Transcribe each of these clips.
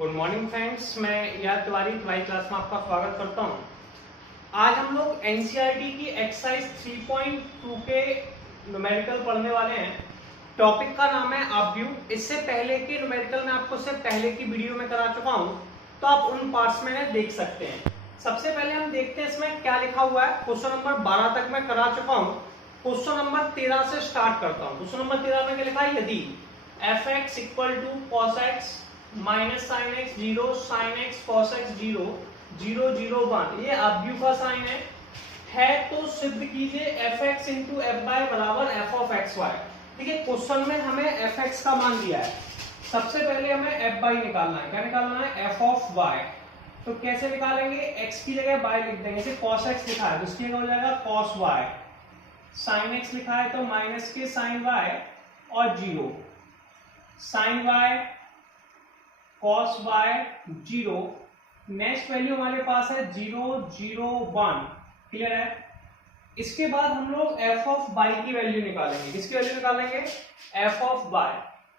Good morning friends, मैं याद तिवारी तुम्हारी क्लास में आपका स्वागत करता हूं। आज हम लोग एनसीईआरटी की एक्सरसाइज 3.2 के न्यूमेरिकल पढ़ने वाले हैं। टॉपिक का नाम है अपव्यू। इससे पहले के न्यूमेरिकल में आपको सिर्फ पहले की वीडियो में करा चुका हूं, तो आप उन पार्ट्स में देख सकते हैं। सबसे पहले हम देखते हैं इसमें क्या लिखा हुआ है। क्वेश्चन नंबर 12 तक मैं करा चुका हूं। क्वेश्चन नंबर 13 से स्टार्ट करता हूं। क्वेश्चन नंबर 13 में क्या लिखा है, यदि f(x) = cos x minus sine x 0 sine x cos x 0 0 0 1 ये अपव्यू का साइन है तो सिद्ध कीजिए f(x) × f(y) बराबर f(x, y)। देखिए क्वेश्चन में हमें f(x) का मान दिया है। सबसे पहले हमें f(y) निकालना है। क्या निकालना है? f(y). तो कैसे निकालेंगे? x की जगह y लिख देंगे। जैसे cos x लिखा है तो इसकी जगह हो जाएगा cos y। sin x लिखा है तो माइनस के sin y और 0 sin y cos y 0। Next value हमारे पास है 0 0 1। क्लियर है? इसके बाद हम लोग f(y) की वैल्यू निकालेंगे। किसकी वैल्यू निकालेंगे? f(y).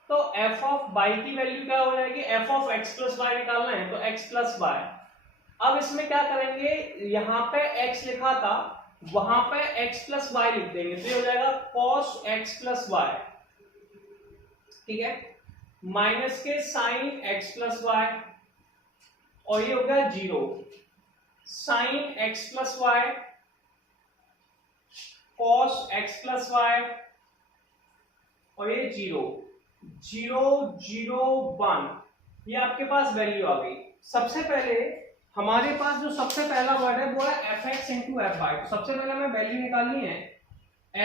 तो f(y) की वैल्यू क्या हो जाएगी? f(x + y) निकालना है तो x + y। अब इसमें क्या करेंगे, यहां पे x लिखा था वहां पे x + y लिख देंगे तो ये हो जाएगा cos x + y। ठीक है, माइनस के साइन x + y और ये हो गया 0 sign x + y cos x + y और ये 0 0 0 1। ये आपके पास वैल्यू आ गई। सबसे पहले हमारे पास जो सबसे पहला वर्ड है वो है f(x) × f(y). तो सबसे पहले हमें वैल्यू निकालनी है।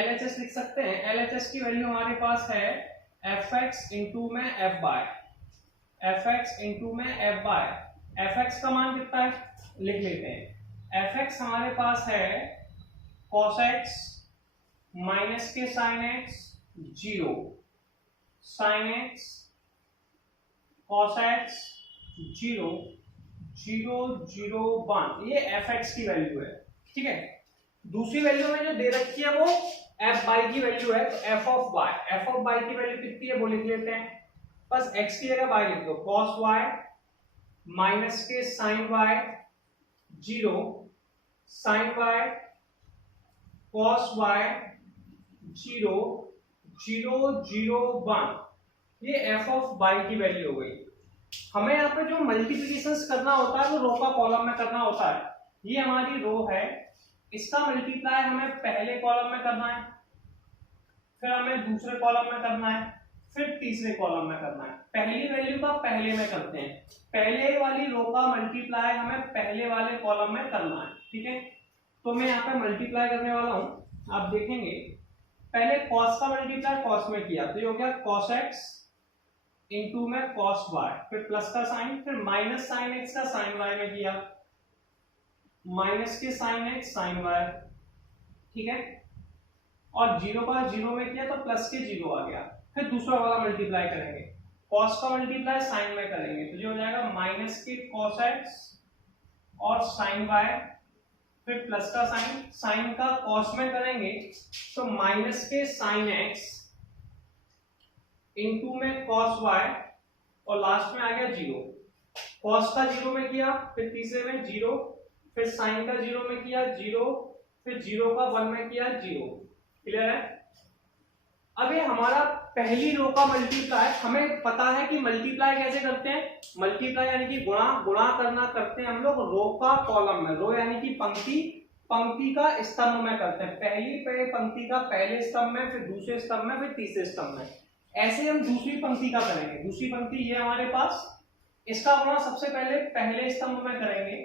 LHS लिख सकते हैं। LHS की वैल्यू हमारे पास है f(x) × f(y). f(x) × f(y). f(x) का मान कितना है लिख लेते हैं। f(x) हमारे पास है cos x माइनस के sin x 0 sin x cos x 0 0 0 1। ये f(x) की वैल्यू है। ठीक है, दूसरी वैल्यू में जो दे रखी है वो f(y) की वैल्यू है। तो f(y) की वैल्यू कितनी है वो लिख लेते हैं। बस x की जगह y लिख दो। cos y माइनस के sin y 0 sin y cos y 0 0 0 1। ये f(y) की वैल्यू हो गई। हमें यहाँ पे जो मल्टीप्लिकेशन करना होता है वो रो का कॉलम में करना होता है। ये हमारी रो है, इसका मल्टीप्लाई हमें पहले कॉलम में करना है, फिर हमें दूसरे कॉलम में करना है, फिर तीसरे कॉलम में करना है। पहली वैल्यू का पहले में करते हैं। पहले वाली रो का मल्टीप्लाई हमें पहले वाले कॉलम में करना है। ठीक है, तो मैं यहाँ पे मल्टीप्लाई करने वाला हूं। आप देखेंगे पहले cos का मल्टीप्लाई cos में किया तो ये हो गया cos x इंटू में cos y, फिर प्लस का साइन, फिर माइनस साइन x का साइन y में किया, माइनस के साइन x साइन y। ठीक है, और 0 का 0 में किया तो प्लस के 0 आ गया। फिर दूसरा वाला मल्टीप्लाई करेंगे, cos का मल्टीप्लाई साइन में करेंगे तो ये हो जाएगा माइनस के cos x और साइन y, फिर प्लस का साइन, साइन का cos में करेंगे तो माइनस के साइन x इंटू में cos y और लास्ट में आ गया 0। cos का 0 में किया, फिर तीसरे में 0, फिर साइन का 0 में किया 0, फिर 0 का 1 में किया 0। क्लियर है? अब ये हमारा पहली रो का मल्टीप्लाई। हमें पता है कि मल्टीप्लाई कैसे करते हैं। मल्टीप्लाई यानी कि गुणा, गुणा करना करते हैं हम लोग रो का कॉलम में। रो यानी कि पंक्ति, पंक्ति का स्तंभ में करते हैं। पहली पंक्ति का पहले स्तंभ में, फिर दूसरे स्तंभ में, फिर तीसरे स्तंभ में। ऐसे हम दूसरी पंक्ति का करेंगे। दूसरी पंक्ति ये हमारे पास, इसका गुणा सबसे पहले पहले स्तंभ में करेंगे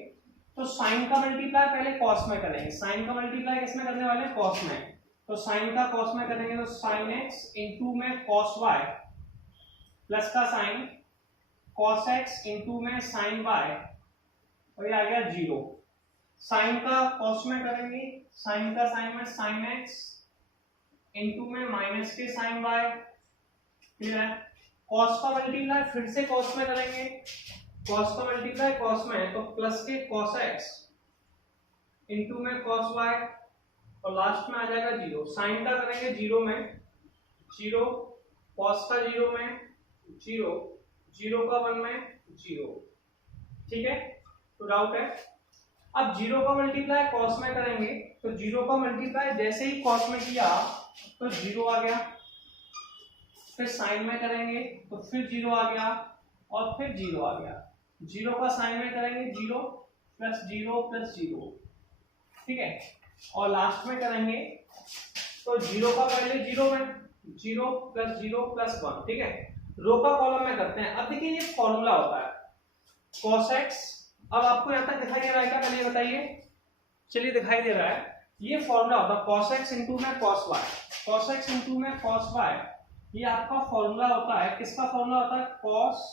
तो साइन का मल्टीप्लाई पहले कॉस में करेंगे। साइन का मल्टीप्लाई किसमें करने वाले हैं? कॉस में। तो साइन का कॉस में करेंगे तो साइन x इंटू में cos y, प्लस का साइन cos x इंटू में साइन y और ये आ गया 0। साइन का cos में करेंगे, साइन का साइन में साइन x इंटू में माइनस के साइन y। क्लियर है? cos का मल्टीप्लाई फिर से cos में करेंगे, cos का मल्टीप्लाई cos में तो प्लस के cos x इंटू में cos y और लास्ट में आ जाएगा 0। साइन का करेंगे 0 में 0, cos का 0 में 0, 0 का 1 में 0। ठीक है, तो डाउट है। अब 0 का मल्टीप्लाई कॉस में करेंगे तो 0 का मल्टीप्लाई जैसे ही कॉस में किया तो 0 आ गया, फिर साइन में करेंगे तो फिर 0 आ गया और फिर 0 आ गया। 0 का साइन में करेंगे 0 प्लस 0 प्लस 0। ठीक है, और लास्ट में करेंगे तो 0 का पहले 0 में 0 प्लस 0 प्लस 1। ठीक है, रो का कॉलम में करते हैं। अब देखिए ये फॉर्मूला होता है cos x। अब आपको यहाँ तक दिखाई दे रहा है क्या, पहले बताइए। चलिए दिखाई दे रहा है, ये फॉर्मूला होता है cos x इंटू में cos y। cos x into में cos y, ये आपका फॉर्मूला होता है। किसका फॉर्मूला होता है? cos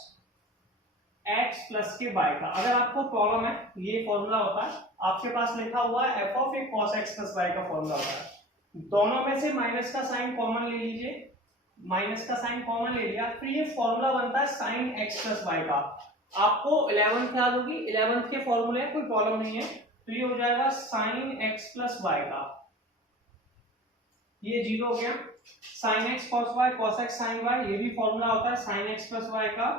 x प्लस के y का। अगर आपको प्रॉब्लम है, ये फॉर्मूला होता है। आपके पास लिखा हुआ है f of A cos x plus y का फॉर्मूला होता है। दोनों में से माइनस का साइन कॉमन ले लीजिए, माइनस का साइन कॉमन ले लिया, फिर ये फॉर्मूला बनता है sin x प्लस y का। आपको 11th याद होगी, 11th के फॉर्मूले, कोई प्रॉब्लम नहीं है। तो ये हो जाएगा sin x प्लस y का, ये 0 हो गया। sin x cos y, cos x sin y, ये भी फॉर्मूला होता है sin x प्लस y का।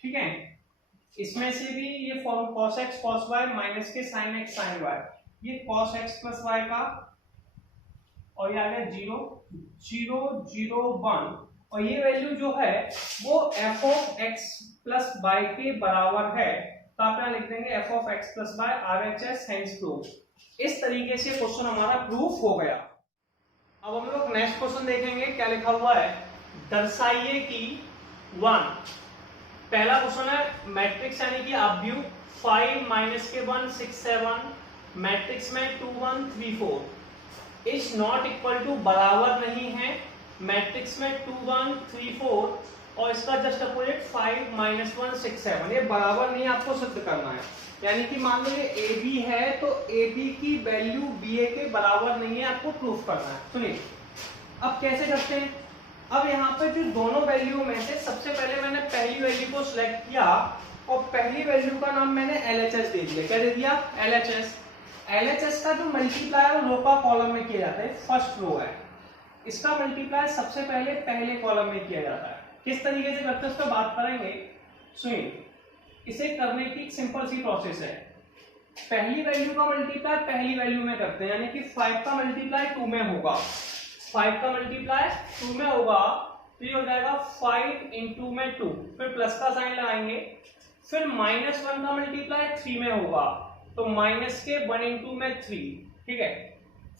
ठीक है, इसमें से भी ये form cos x cos y minus के sin x sin y, ये cos x प्लस y का, और ये आ गया 0 0 0 1। और ये वैल्यू जो है वो f of x plus y के बराबर है, तो आप यहाँ लिख देंगे f of x plus y RHS hence proof. इस तरीके से क्वेश्चन हमारा प्रूफ हो गया। अब हम लोग नेक्स्ट क्वेश्चन देखेंगे, क्या लिखा हुआ है, दर्शाइए कि 1। पहला क्वेश्चन है मैट्रिक्स यानी कि अवयव 5 माइनस के 1 6 7 मैट्रिक्स में 2 1 3 4 इज नॉट इक्वल टू, बराबर नहीं है मैट्रिक्स में 2 1 3 4 और इसका जस्ट अपोजिट 5 माइनस 1 6 7। ये बराबर नहीं, आपको सिद्ध करना है। यानी कि मान लो ये ए बी है तो ए बी की वैल्यू बी ए के बराबर नहीं है, आपको प्रूफ करना है। सुनिए अब कैसे करते हैं। अब यहाँ पे जो दोनों वैल्यू में से सबसे पहले मैंने पहली वैल्यू को सिलेक्ट किया और पहली वैल्यू का नाम मैंने LHS दे दिया। क्या दे दिया? LHS। LHS का जो मल्टीप्लाई है वो रो का कॉलम में किया जाता है, फर्स्ट रो है। इसका मल्टीप्लाई सबसे पहले पहले कॉलम में किया जाता है। किस तरीके से करते हैं उसका बात करेंगे। सुनिए, इसे करने की सिंपल सी प्रोसेस है। पहली वैल्यू का मल्टीप्लाई पहली वैल्यू में करते हैं, यानी कि 5 का मल्टीप्लाई 2 में होगा, 5 का मल्टीप्लाई 2 में होगा, तो ये हो जाएगा 5 इंटू में 2, फिर प्लस का साइन लगाएंगे। फिर -1 का मल्टीप्लाई 3 में होगा, तो माइनस के 1 इंटू में 3। ठीक है,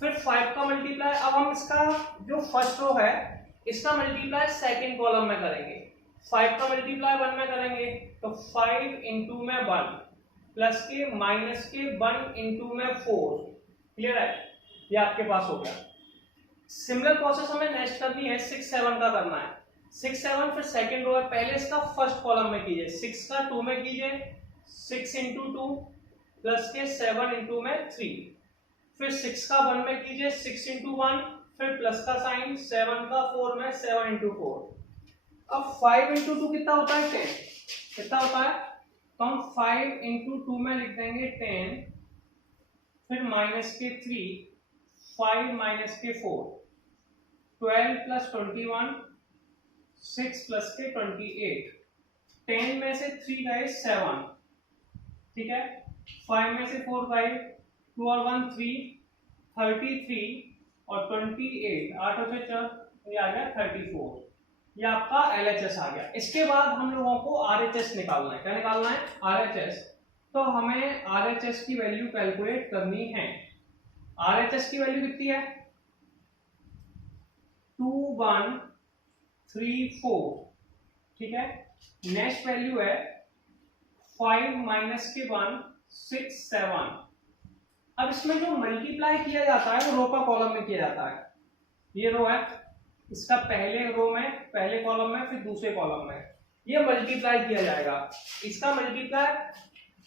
फिर 5 का मल्टीप्लाई, अब हम इसका जो फर्स्ट रो है इसका मल्टीप्लाई सेकंड कॉलम में करेंगे। 5 का मल्टीप्लाई 1 में करेंगे तो 5 इंटू में 1 प्लस के माइनस के 1 इंटू में 4। क्लियर है, ये आपके पास हो गया। सिमिलर प्रोसेस हमें नेक्स्ट करनी है, 6 7 का करना है। 6 7 फिर सेकंड रो है, पहले इसका फर्स्ट कॉलम में कीजिए, 6 का 2 में कीजिए, 6 इंटू 2 प्लस के 7 इंटू में 3। फिर 6 का 1 में कीजिए, 6 इंटू 1 फिर प्लस का साइन, 7 का 4 में 7 इंटू 4। अब 5 इंटू 2 कितना होता है? 10। कितना होता है? तो हम 5 इंटू 2 में लिख देंगे 10, फिर माइनस के 3, 5 माइनस के 4, 12 प्लस 21, 6 प्लस के 28। 10 में से 3 गए 7, ठीक है, 5 में से 4 गए 2 और 1 3, 33 और 28, 8 और 6 4, ये आ गया 34। ये आपका LHS आ गया। इसके बाद हम लोगों को RHS निकालना है। क्या निकालना है? RHS। तो हमें RHS की वैल्यू कैलकुलेट करनी है। RHS की वैल्यू कितनी है? 2 1 3 4। ठीक है, नेक्स्ट वैल्यू है 5 माइनस के 1 6 7। अब इसमें जो मल्टीप्लाई किया जाता है वो रो का कॉलम में किया जाता है। ये रो है, इसका पहले रो में पहले कॉलम में फिर दूसरे कॉलम में ये मल्टीप्लाई किया जाएगा। इसका मल्टीप्लाई,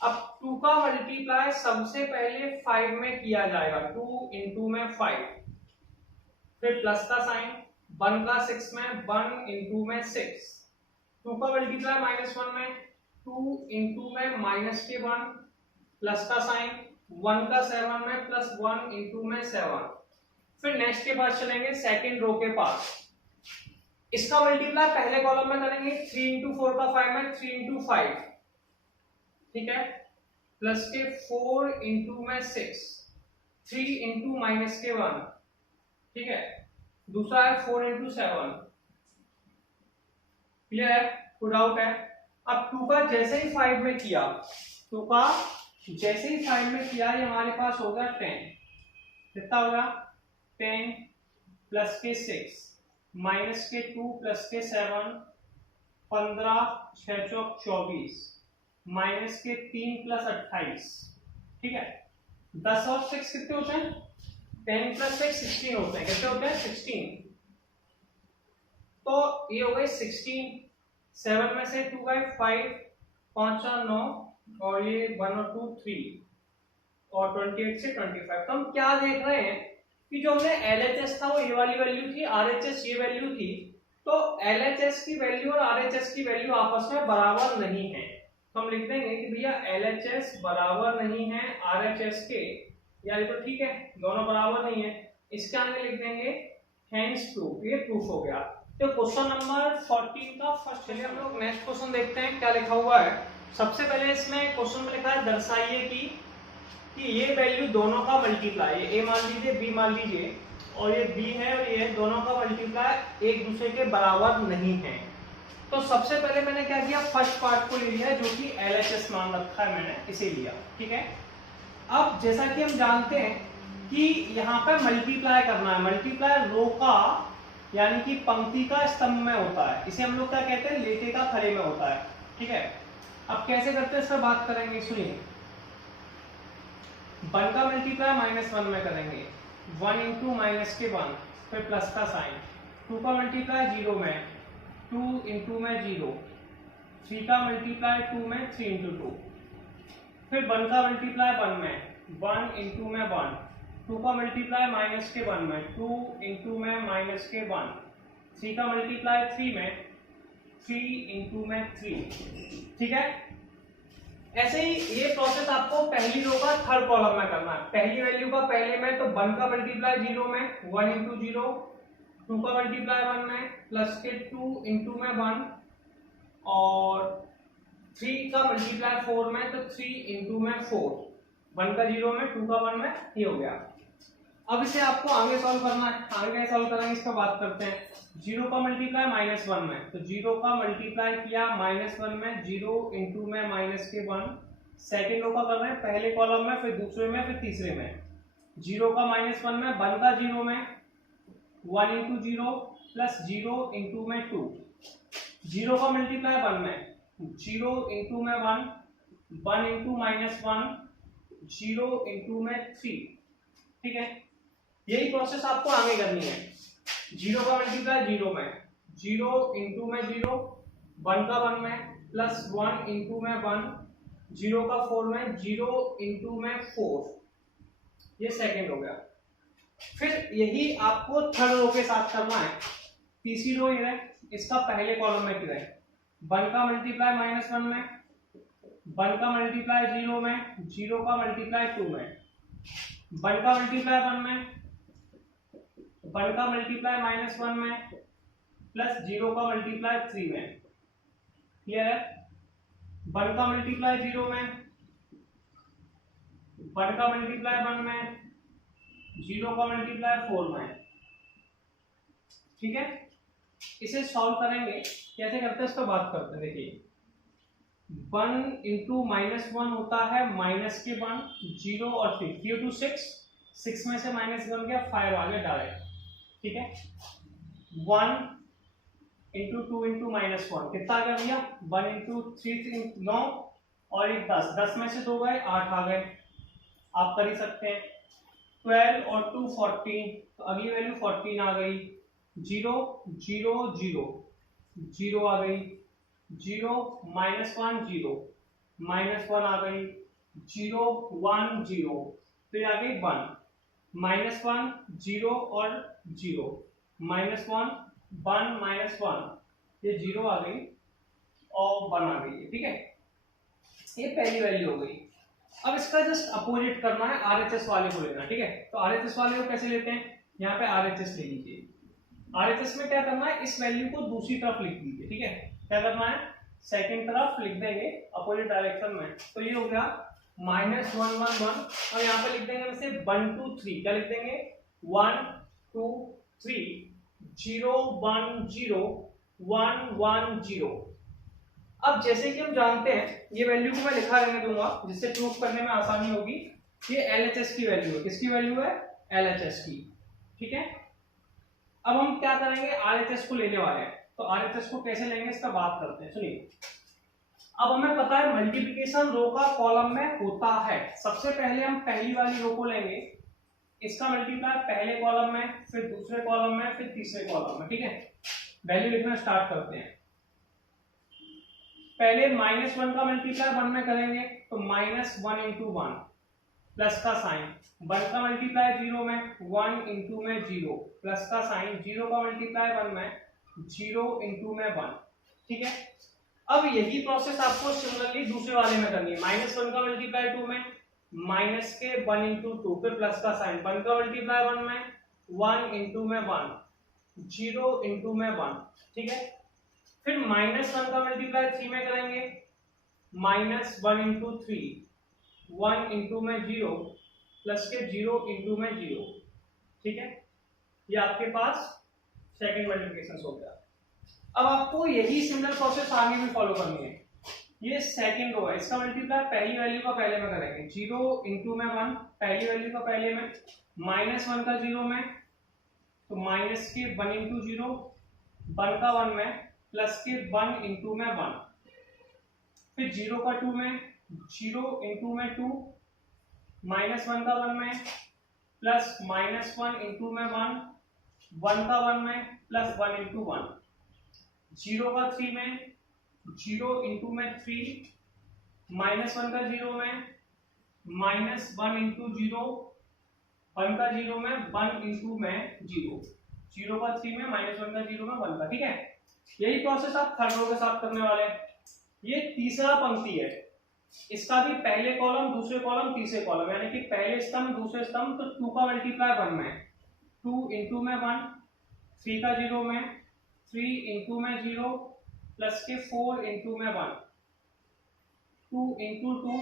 अब 2 का मल्टीप्लाई सबसे पहले 5 में किया जाएगा, 2 इंटू में 5, फिर प्लस का साइन, 1 का 6 में, 1 इंटू में 6। 2 का मल्टीप्लाई -1 में, 2 इंटू में माइनस के 1 प्लस का साइन, 1 का 7 में प्लस 1 इंटू में 7। फिर नेक्स्ट के पास चलेंगे, सेकंड रो के पास। इसका मल्टीप्लाई पहले कॉलम में करेंगे, 3 इंटू 4 का 5 में 3 इंटू 5, ठीक है, प्लस के 4 इंटू में 6, 3 इंटू माइनस के 1, ठीक है, दूसरा है 4 इंटू 7, क्लियर है, कोई डाउट है? अब 2 का जैसे ही 5 में किया, 2 का जैसे ही 5 में किया, ये हमारे पास होगा 10, कितना होगा 10 प्लस के 6 माइनस के 2 प्लस के 7, 15 6 चौक 24 माइनस के 3 प्लस 28, ठीक है, 10 और 6 कितने होते हैं, 10 प्लस 6 16 होते हैं, कितने होते हैं 16, तो ये हो गए 16, 7 में से 2 गए 5, 5 और 9 और ये 1 और 2 3 और 28 से 25। तो हम क्या देख रहे हैं कि जो हमने LHS था वो ये वाली वैल्यू थी, RHS ये वैल्यू थी, तो LHS की वैल्यू और RHS की वैल्यू आपस में बराबर नहीं है, तो हम लिख देंगे कि भैया LHS बराबर नहीं है RHS के, यार ये तो ठीक है दोनों बराबर नहीं है, इसके आगे लिख देंगे हेंस प्रूफ, ये प्रूफ हो गया। तो क्वेश्चन नंबर 14 का फर्स्ट, चलिए हम लोग नेक्स्ट क्वेश्चन देखते हैं क्या लिखा हुआ है। सबसे पहले इसमें क्वेश्चन में लिखा है दर्शाइए कि ये वैल्यू दोनों का मल्टीप्लाई, ये a मान लीजिए b मान लीजिए और ये b है और ये दोनों का मल्टीप्लाई एक दूसरे के बराबर नहीं है। तो सबसे पहले मैंने क्या किया, फर्स्ट पार्ट को ले लिया जो कि LHS मान रखा है मैंने, इसे लिया, ठीक है। अब जैसा कि हम जानते हैं कि यहाँ पे मल्टीप्लाई करना है, मल्टीप्लाई रो का यानी कि पंक्ति का स्तंभ में होता है, इसे हम लोग क्या कहते हैं, लेटे का खड़े में होता है, ठीक है। अब कैसे करते हैं इस पर बात करेंगे, सुनिए। 1 का मल्टीप्लाई -1 में करेंगे, 1 इंटू माइनस के 1 फिर प्लस का साइन, 2 का मल्टीप्लाई 0 में 2 इंटू में 0, 3 का मल्टीप्लाई 2 में 3 इंटू 2, फिर 1 का मल्टीप्लाई 1 में 1 इंटू में 1, 2 का मल्टीप्लाई माइनस के 1 में 2 इंटू में माइनस के 1, 3 का मल्टीप्लाई 3 में 3 इंटू में 3, ठीक है। ऐसे ही ये प्रोसेस आपको पहली रो का थर्ड कॉलम में करना है, पहली वैल्यू का पहले में, तो 1 का मल्टीप्लाई 0 में 1 इंटू 0, 2 का मल्टीप्लाई 1 में प्लस के 2 इंटू में 1 और 3 का मल्टीप्लाई 4 में तो 3 इंटू में 4, 1 का 0 में 2 का 1 में, ये हो गया। अब इसे आपको आगे सॉल्व करना है, आगे कैसे सॉल्व करेंगे इसका बात करते हैं। 0 का मल्टीप्लाई -1 में, तो 0 का मल्टीप्लाई किया -1 में 0 इंटू में माइनस के 1, सेकेंड रो का कर रहे हैं, पहले कॉलम में फिर दूसरे में फिर तीसरे में, 0 का -1 में 1 का 0 में 1 इंटू 0 प्लस 0 इंटू में 2, 0 का मल्टीप्लाई 1 में 0 इंटू में 1, 1 इंटू -1 0 इंटू में 3, ठीक है। यही प्रोसेस आपको आगे करनी है। 0 का मल्टीप्लाई 0 में 0 इंटू में 0, 1 का 1 में प्लस 1 इंटू में 1, 0 का 4 में 0 इंटू में 4, ये सेकेंड हो गया। फिर यही आपको थर्ड रो के साथ करना है। तीसरी रो ये है, इसका पहले कॉलम में किया है, 1 का मल्टीप्लाई -1 में, 1 का मल्टीप्लाई 0 में, 0 का मल्टीप्लाई 2 में, 1 का मल्टीप्लाई 1 में, 1 का मल्टीप्लाई -1 में प्लस 0 का मल्टीप्लाई 3 में, क्लियर है। 1 का मल्टीप्लाई 0 में, 1 का मल्टीप्लाई 1 में, 0 का मल्टीप्लाई 4 में, ठीक है। इसे सॉल्व करेंगे, कैसे करते हैं इस पर बात करते हैं। देखिए 1 इंटू -1 होता है माइनस के 1, 0 और 3, 3 टू 6 में से -1 गया 5 आ गया डायरेक्ट, ठीक है। 1 इंटू 2 इंटू -1 कितना आ गया भैया, 1 इंटू 3 9 और एक 10 में से 2 गए 8 आ गए, आप कर ही सकते हैं। 12 और 2 14, तो अगली वैल्यू 14 आ गई, 0 0 0 0 आ गई, 0 -1 0 -1 आ गई, 0 1 0, फिर आ गई 1 -1 0 और 0 -1 1 -1, ये 0 आ गई और 1 आ गई, ठीक है। ये पहली वैल्यू हो गई। अब इसका जस्ट अपोजिट करना है, RHS वाले को लेना, ठीक है। तो RHS वाले को कैसे लेते हैं, यहाँ पे RHS ले लीजिए। RHS में क्या करना है, इस वैल्यू को दूसरी तरफ लिख दीजिए, ठीक है। क्या करना है, सेकंड तरफ लिख देंगे अपोजिट डायरेक्शन में। तो ये हो गया -111 और यहाँ पे लिख देंगे वैसे 1 2 3, क्या लिख देंगे 1 2 3 0 1 0 1 1 0। अब जैसे कि हम जानते हैं, ये वैल्यू को मैं लिखा रहने दूंगा जिससे प्रूफ करने में आसानी होगी। ये LHS की वैल्यू है, किसकी वैल्यू है, LHS की, ठीक है। अब हम क्या करेंगे, RHS को लेने वाले हैं, तो RHS को कैसे लेंगे इसका बात करते हैं, सुनिए। अब हमें पता है मल्टीप्लिकेशन रो का कॉलम में होता है। सबसे पहले हम पहली वाली रो को लेंगे, इसका मल्टीप्लाई पहले कॉलम में, फिर दूसरे कॉलम में, फिर तीसरे कॉलम में, ठीक है। वैल्यू लिखना स्टार्ट करते हैं। पहले -1 का मल्टीप्लाई 1 में करेंगे तो -1 × 1 प्लस का साइन, 1 का मल्टीप्लाई 0 में 1 × में 0 प्लस का साइन, 0 का मल्टीप्लाई 1 में 0 × में 1, ठीक है। अब यही प्रोसेस आपको सिमिलरली दूसरे वाले में करनी है। -1 का मल्टीप्लाई 2 में माइनस के 1 × 2, फिर प्लस का साइन, 1 का मल्टीप्लाई 1 में 1 × में 1 0 × में 1, ठीक है। फिर -1 का मल्टीप्लाई 3 में करेंगे, -1 × 3 1 × में 0 प्लस के 0 × में 0, ठीक है। ये आपके पास सेकंड मल्टीप्लिकेशन हो गया। अब आपको यही सिमिलर प्रोसेस आगे भी फॉलो करनी है। ये सेकंड रो है, इसका मल्टीप्लाई पहली वैल्यू का पहले में करेंगे, 0 × में 1 पहली वैल्यू का पहले में, -1 का 0 में तो माइनस के 1 × 0 1 का 1 में प्लस के 1 × में 1, फिर 0 का 2 में 0 × में 2, -1 का 1 में प्लस -1 × में 1, 1 का 1 में प्लस 1 × 1, 0 का 3 में 0 × में 3, -1 का 0 में -1 × 0, 1 का 0 में 1 × में 0, 0 का 3 में -1 का 0 में 1 का, ठीक है। यही प्रोसेस आप थर्ड रो के साथ करने वाले हैं। ये तीसरा पंक्ति है, इसका भी पहले कॉलम दूसरे कॉलम तीसरे कॉलम, यानी कि पहले स्तंभ दूसरे स्तंभ, तो 2 का मल्टीप्लाई 1 में 2 × में 1, 3 का 0 में 3 × में 0 प्लस के 4 × में 1, 2 × 2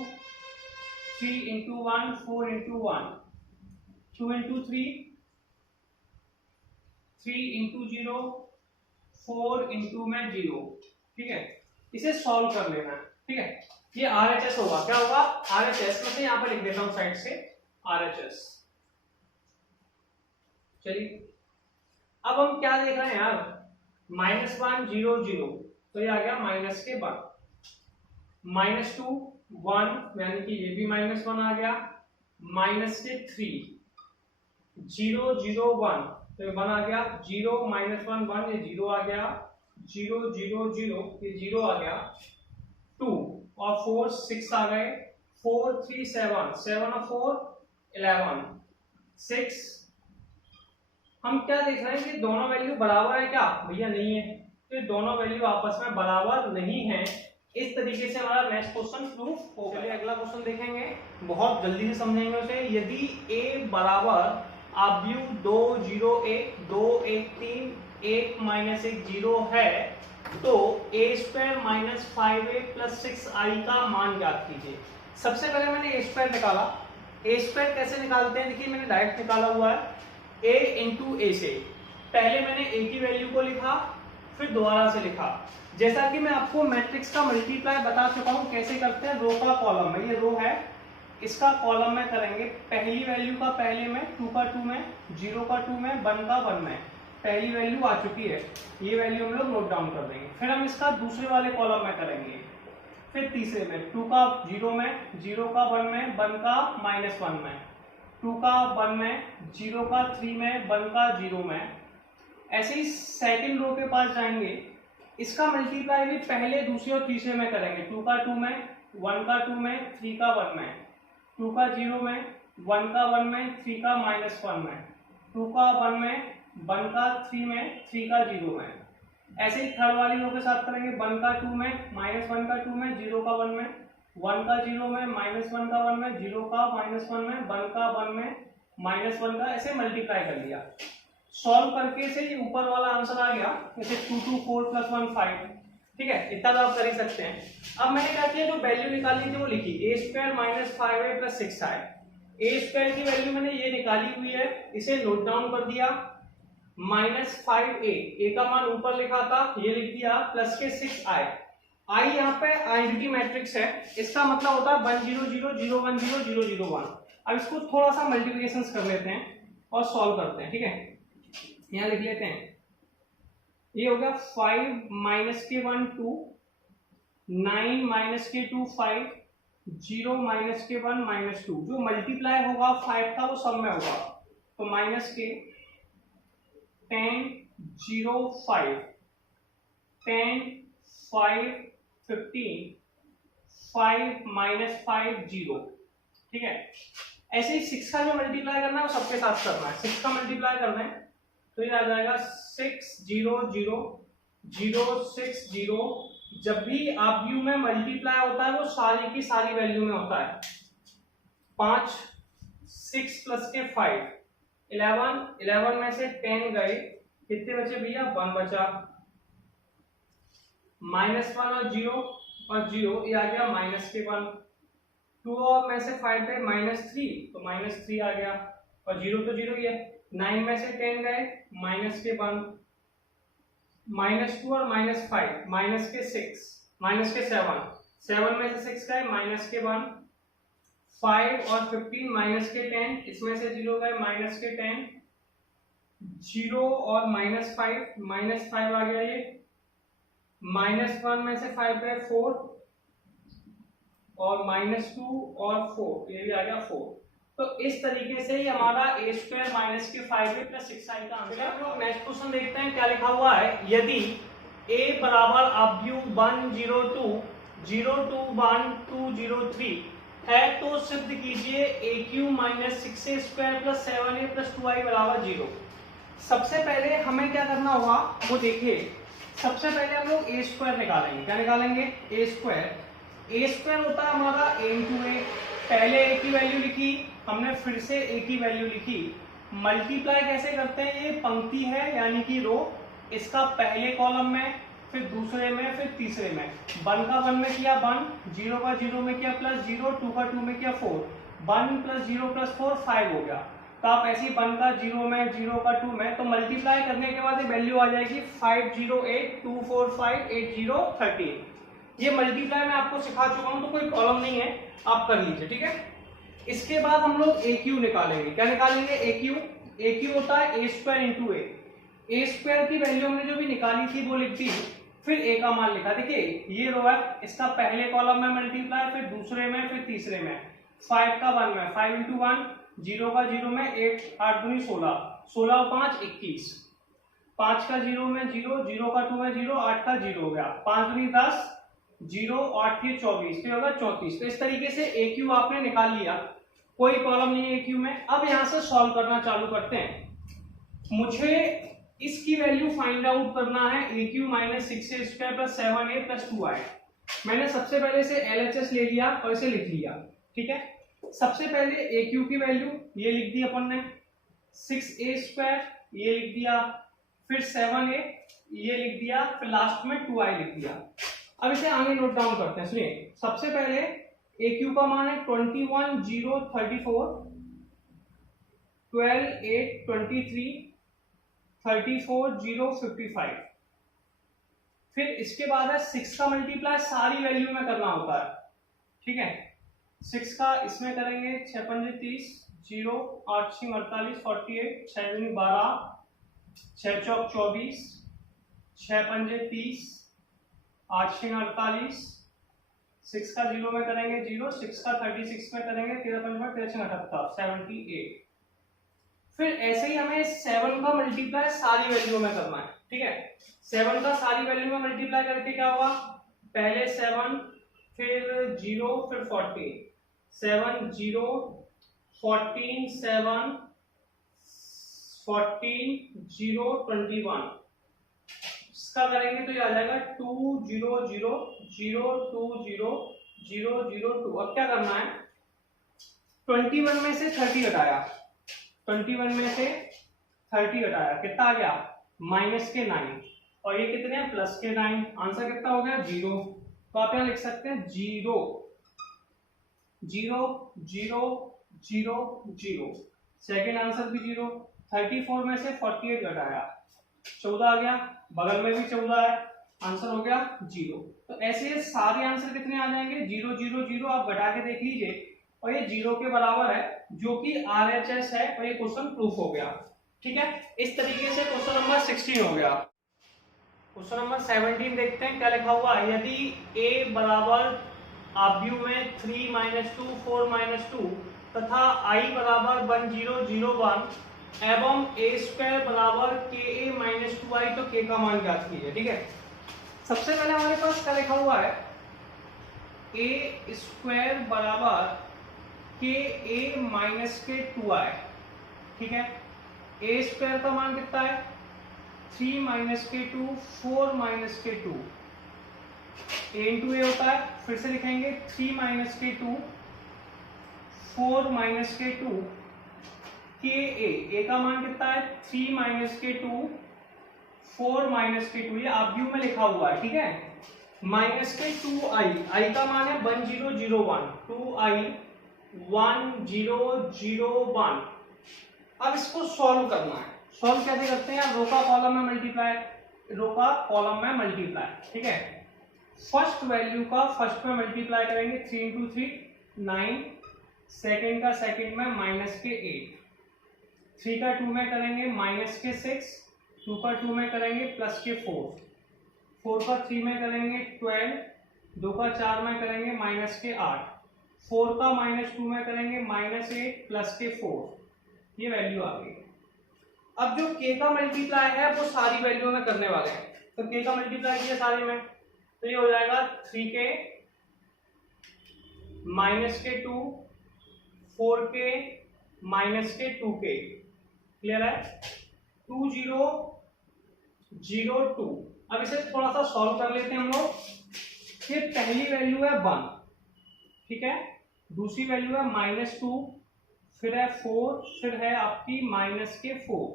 3 × 1 4 × 1, 2 × 3 3 × 0 4 × में 0, ठीक है। इसे सॉल्व कर लेना है, ठीक है। ये RHS होगा, क्या होगा RHS, मैं यहाँ पे लिख देता हूं साइड से RHS। चलिए अब हम क्या देख रहे हैं यार, -1 0 0, तो ये आ गया माइनस के 1, -2 1 यानी कि ये भी -1 आ गया, माइनस के 3 0 0 1 तो 1 आ गया, 0 -1 1 ये 0 आ गया, 0 0 0 ये 0 आ गया, 2 और 4 6 आ गए, 4 3 7 7 और 4 11 6। हम क्या देख रहे हैं कि दोनों वैल्यू बराबर है क्या, भैया नहीं है, तो दोनों वैल्यू आपस में बराबर नहीं है। इस तरीके से हमारा नेक्स्ट क्वेश्चन प्रूफ हो गया। अगला क्वेश्चन देखेंगे, बहुत जल्दी से समझेंगे उसे। यदि a बराबर आप व्यू 2 0 1 2 1 3 1 -1 0 है तो a² - 5a + 6i का मान ज्ञात कीजिए। सबसे पहले मैंने a² निकाला। a² कैसे निकालते हैं, देखिए मैंने डायरेक्ट निकाला हुआ है, a × a से। पहले मैंने a की वैल्यू को लिखा, फिर दोबारा से लिखा। जैसा कि मैं आपको मैट्रिक्स का मल्टीप्लाई बता चुका हूं कैसे करते हैं, रो का कॉलम में, ये रो है, इसका कॉलम में करेंगे, पहली वैल्यू का पहले में, 2 का 2 में, 0 का 2 में, 1 का 1 में, पहली वैल्यू आ चुकी है, ये वैल्यू हम लोग नोट डाउन कर देंगे। फिर हम इसका दूसरे वाले कॉलम में करेंगे, फिर तीसरे में 2 का 0 में, 0 का 1 में, 1 का -1 में, 2 का 1 में, 0 का 3 में, 1 का 0 में। ऐसे ही सेकंड रो के पास जाएंगे, इसका मल्टीप्लाई भी पहले दूसरे और तीसरे में करेंगे, 2 का 2 में, 1 का 2 में, 3 का 1 में, 2 का 0 में, 1 का 1 में, 3 का -1 में, 2 का 1 में, 1 का 3 में, 3 का 0 में। ऐसे ही थर्ड वाली रो के साथ करेंगे, 1 का 2 में, -1 का 2 में, 0 का 1 में, 1 का 0 में, -1 का 1 में, 0 का -1 में, 1 का 1 में, -1 का, ऐसे मल्टीप्लाई कर लिया। सॉल्व करके से ये ऊपर वाला आंसर आ गया, जैसे 2 2 4 + 1 5, ठीक है, इतना तो आप कर ही सकते हैं। अब मैंने क्या किया, जो वैल्यू निकाली थी वो लिखी, a² - 5a + 6i। a² की वैल्यू मैंने ये निकाली हुई है, इसे नोट डाउन कर दिया, -5a, a का मान ऊपर लिखा था ये लिख दिया, प्लस के 6i। i यहाँ पे आइडेंटिटी मैट्रिक्स है, इसका मतलब होता है 1 0 0 0 1 0 0 0 1। अब इसको थोड़ा सा मल्टीप्लिकेशन कर लेते हैं और सॉल्व करते हैं, ठीक है। यहाँ लिख लेते हैं, ये हो गया 5 - के 1 2, 9 - के 2 5, 0 - के 1 -2। जो मल्टीप्लाई होगा 5 का वो सब में होगा, तो माइनस के 10 0 5, 10 5 15, 5 - 5 0, ठीक है। ऐसे ही 6 का जो मल्टीप्लाई करना है वो सबके साथ करना है। 6 का मल्टीप्लाई करना है तो ये आ जाएगा 6 0 0 0 6 0। जब भी आप यू में मल्टीप्लाई होता है वो सारी की सारी वैल्यू में होता है। 5 6 प्लस के 5 11, 11 में से 10 गए, कितने बचे भैया, 1 बचा, -1 और 0 और 0, ये आ गया माइनस के 1। 2 और में से 5 गए -3, तो -3 आ गया, और 0 तो 0 ही है। 9 में से 10 गए, माइनस के 1, -2 और -5, माइनस के 6, माइनस के 7, 7 में से 6 गए, माइनस के 1, 5 और 15, माइनस के 10, इसमें से 0 गए, माइनस के 10, 0 और -5 आ गया ये, -1 में से 5 गए, 4, और -2 और 4, ये भी आ गया 4। तो इस तरीके से ही हमारा a² - के 5a + 6i का आंसर। हम लोग नेक्स्ट क्वेश्चन देखते हैं क्या लिखा हुआ है। यदि a बराबर अब्यू 1 0 2 0 2 1 2 0 3 है तो सिद्ध कीजिए aq - 6a² + 7a + 2i = 0। सबसे पहले हमें क्या करना होगा वो देखिए। सबसे पहले हम लोग a² निकालेंगे। क्या निकालेंगे, a² होता है हमारा a × a। पहले a की वैल्यू लिखी हमने, फिर से a की वैल्यू लिखी। मल्टीप्लाई कैसे करते हैं, ये पंक्ति है यानी कि रो, इसका पहले कॉलम में, फिर दूसरे में, फिर तीसरे में। 1 का 1 में किया 1, 0 का 0 में किया +0, 2 का 2 में किया 4, 1 + 0 + 4 5 हो गया। तो आप ऐसे ही 1 का 0 में, 0 का 2 में, तो मल्टीप्लाई करने के बाद ये वैल्यू आ जाएगी 508 245 80 13। ये मल्टीप्लाई मैं आपको सिखा चुका हूं तो कोई प्रॉब्लम नहीं है, आप कर लीजिए, ठीक है। इसके बाद हम लोग AQ निकालेंगे। क्या निकालेंगे, AQ होता है a² × a। a² की वैल्यू हमने जो भी निकाली थी वो लिख दी, फिर a का मान लिखा। देखिए ये रो है, इसका पहले कॉलम में मल्टीप्लाई, फिर दूसरे में, फिर तीसरे में। 5 का 1 में 5 × 1, 0 का 0 में 8, 8 दूनी 16, 16 और 5 21, 5 का 0 में 0, 0 का 2 में 0, 8 का 0 हो गया, 5 दूनी 10, 0 8 के 24, फिर होगा 34। तो इस तरीके से AQ आपने निकाल लिया, कोई प्रॉब्लम नहीं है AQ में। अब यहां से सॉल्व करना चालू करते हैं। मुझे इसकी वैल्यू फाइंड आउट करना है, AQ - 6a² + 7a + 2i। मैंने सबसे पहले इसे LHS ले लिया और इसे लिख लिया, ठीक है। सबसे पहले AQ की वैल्यू ये लिख दी अपन ने, 6a² ये लिख दिया, फिर 7a ये लिख दिया, फिर लास्ट में 2i लिख दिया। अब इसे आगे नोट डाउन करते हैं, सुनिए। सबसे पहले AQ का मान है 21 0 34, 12 8 23, 34 0 55। फिर इसके बाद है 6 का मल्टीप्लाई सारी वैल्यू में करना होता है, ठीक है। 6 का इसमें करेंगे, 6 पंजे 30, 0 8 6 48 48, 6 दूनी 12, 6 चौक 24, 6 पंजे 30, 8 6 48, 6 का 0 में करेंगे 0, 6 का 36 में करेंगे 13 पंजे 13 78, 78। फिर ऐसे ही हमें 7 का मल्टीप्लाई सारी वैल्यू में करना है, ठीक है। 7 का सारी वैल्यू में मल्टीप्लाई करके क्या होगा, पहले 7, फिर 0, फिर 14, 7 0 14 7 14 0 21। इसका करेंगे तो ये आ जाएगा 2 0 0 0 2 0 0 0 2। अब क्या करना है, 21 में से 30 घटाया, 21 में से 30 घटाया कितना आ गया -9 और ये कितने हैं +9। आंसर कितना हो गया 0। तो आप यहाँ लिख सकते हैं 0 0 0 0 0। सेकेंड आंसर भी 0। 34 में से 48 घटाया 14 आ गया, बगल में भी 14 है, आंसर हो गया 0। तो ऐसे सारे आंसर कितने आ जाएंगे 0 0 0। आप घटा के देख लीजिए और ये 0 के बराबर है जो कि RHS है और ये क्वेश्चन प्रूफ हो गया। ठीक है, इस तरीके से क्वेश्चन नंबर 16 हो गया। क्वेश्चन नंबर 17 देखते हैं क्या लिखा हुआ है। यदि a बराबर आव्यूह में 3 - 2 4 - 2 तथा I बराबर 1 0 0 1 एवं a² बराबर ka - 2i तो k का मान ज्ञात कीजिए। ठीक है, सबसे पहले हमारे पास क्या लिखा हुआ है a² बराबर ka - 2i। ठीक है, a² का मान कितना है 3 - k2 4 - k2 a इंटू ए होता है। फिर से लिखेंगे 3 - k2 4 - k2 के ए का मान कितना है 3 - k2 4 - k2 ये आव्यूह में लिखा हुआ है। ठीक है, -k2i i का मान है 1 0 0 1 2i 1 0 0 1। अब इसको सॉल्व करना है। सॉल्व कैसे करते हैं, रो का कॉलम में मल्टीप्लाई, रो का कॉलम में मल्टीप्लाई। ठीक है, फर्स्ट वैल्यू का फर्स्ट में मल्टीप्लाई करेंगे 3 × 3 9, सेकंड का सेकंड में -8, 3 का 2 में करेंगे -6, 2 का 2 में करेंगे +4, 4 का 3 में करेंगे 12, 2 का 4 में करेंगे -8, 4 का -2 में करेंगे -8 +4। ये वैल्यू आ गई। अब जो k का मल्टीप्लाई है वो सारी वैल्यू में करने वाले हैं। तो k का मल्टीप्लाई किया सारे में तो ये हो जाएगा 3k -k2 4k -k2k। Clear है, 2 0 0 2। अब इसे थोड़ा सा सॉल्व कर लेते हैं हम लोग। ये पहली वैल्यू है 1, ठीक है, दूसरी वैल्यू है -2, फिर है 4, फिर है आपकी -k4।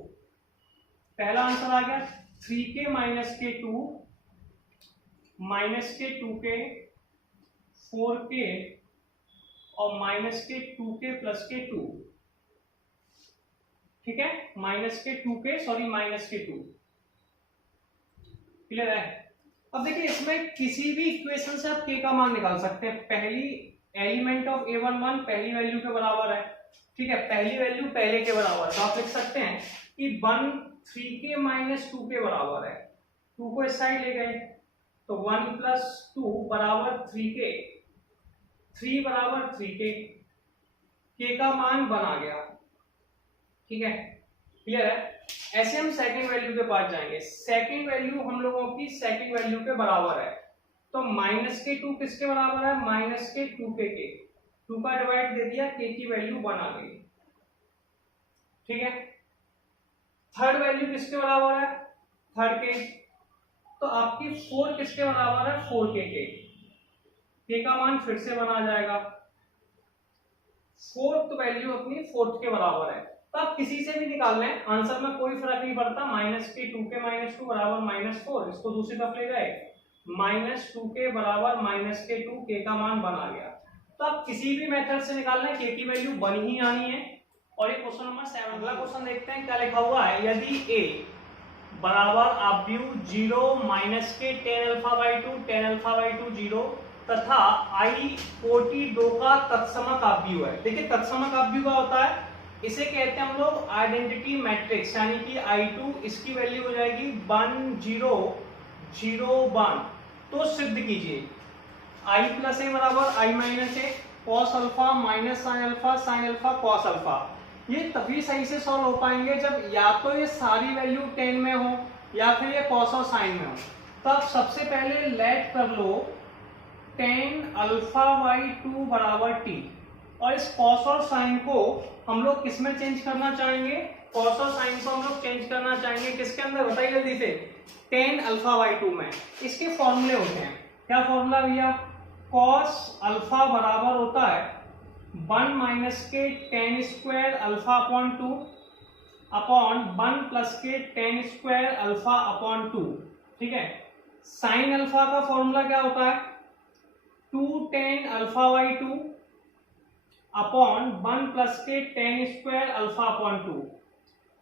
पहला आंसर आ गया 3k -k2 -k2k 4k और -k2k +k2। ठीक है, -k2k सॉरी -k2। क्लियर है। अब देखिए इसमें किसी भी इक्वेशन से आप k का मान निकाल सकते हैं। पहली एलिमेंट ऑफ a11 पहली वैल्यू के बराबर है। ठीक है, पहली वैल्यू पहले के बराबर है तो आप लिख सकते हैं कि 1 3k - 2 के बराबर है। 2 को इस साइड ले गए तो 1 + 2 बराबर 3k, 3 बराबर 3k, k का मान 1 आ गया। ठीक है, क्लियर है। ऐसे हम सेकंड वैल्यू के पास जाएंगे। सेकंड वैल्यू हम लोगों की सेकंड वैल्यू के बराबर है तो -k2 किसके बराबर है -k2k के। 2 का डिवाइड दे दिया, k की वैल्यू 1 आ गई। ठीक है, थर्ड वैल्यू किसके बराबर है थर्ड के, तो आपकी 4 किसके बराबर है 4k के। k का मान फिर से 1 आ जाएगा। फोर्थ वैल्यू अपनी फोर्थ के बराबर है तो आप किसी से भी निकाल लें, आंसर में कोई फर्क नहीं पड़ता। -k2k - 2 बराबर -4, इसको दूसरी तरफ ले गए -2k बराबर -k2, k का मान 1 आ गया। तो आप किसी भी मेथड से निकाल लें, k की वैल्यू 1 ही आनी है। और ये क्वेश्चन नंबर 7। अगला क्वेश्चन देखते हैं क्या लिखा हुआ है। यदि a बराबर आव्यूह 0 -k tan α/2 tan α/2 0 तथा i कोटि 2 का तत्समक आव्यूह है। देखिए तत्समक आव्यूह क्या होता है, इसे कहते हैं हम लोग आइडेंटिटी मैट्रिक्स, यानी कि I2 इसकी वैल्यू हो जाएगी 1 0 0 1। तो सिद्ध कीजिए i + a बराबर i - a cos alpha minus sin alpha sin alpha cos alpha. ये तभी सही से सॉल्व हो पाएंगे जब या तो ये सारी वैल्यू 10 में हो या फिर ये cos और sin में हो। तो आप सबसे पहले लेट कर लो tan α/2 बराबर t और इस cos और sin को हम लोग किस में चेंज करना चाहेंगे, cos और sin को हम लोग चेंज करना चाहेंगे किसके अंदर, बताइए जल्दी से, tan α/2 में। इसके फॉर्मूले होते हैं, क्या फॉर्मूला भैया, cos अल्फा बराबर होता है 1 - k tan² α/2 अपॉन 1 प्लस के टेन स्क्वायर अल्फा अपॉन 2, ठीक है। साइन अल्फा का फॉर्मूला क्या होता है, 2 tan alpha by 2 upon 1 plus के टेन स्क्वायर अल्फा अपॉन 2।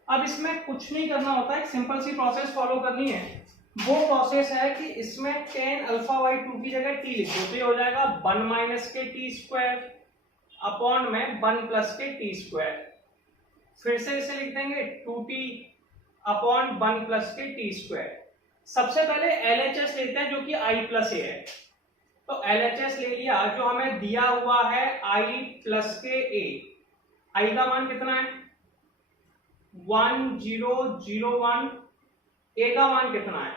अब इसमें कुछ नहीं करना होता है, एक सिंपल सी प्रोसेस फॉलो करनी है। वो प्रोसेस है कि इसमें टेन अल्फा बाई 2 की जगह टी लिख दो, तो ये हो जाएगा 1 माइनस के टी स्क्वायर अपॉन में 1 प्लस के टी स्क्वायर। फिर से इसे लिख देंगे 2t अपॉन 1 प्लस के टी स्क्वायर। सबसे पहले LHS लेते हैं जो कि i प्लस ए है। तो LHS ले लिया, जो हमें दिया हुआ है i प्लस के ए। i का मान कितना है 1001, a का मान कितना है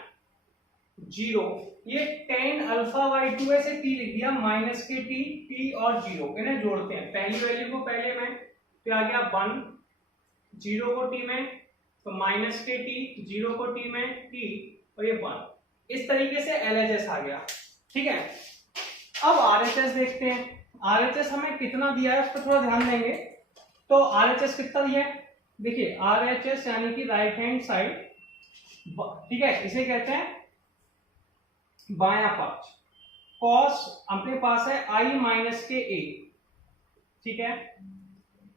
0। ये टेन अल्फा बाई 2 से t लिख दिया, माइनस के t और 0 इन्हें जोड़ते हैं। पहली वैल्यू को पहले में, फिर आ गया 1, 0 को t में, तो माइनस के t, 0 को t में t, और ये 1। इस तरीके से LHS आ गया, ठीक है। अब RHS देखते हैं। RHS हमें कितना दिया है उस पर थोड़ा ध्यान देंगे। तो RHS कितना दिया है, देखिए RHS यानी कि राइट हैंड साइड, ठीक है, इसे कहते हैं बायां पक्ष। कॉस अपने पास है i माइनस के a, ठीक है।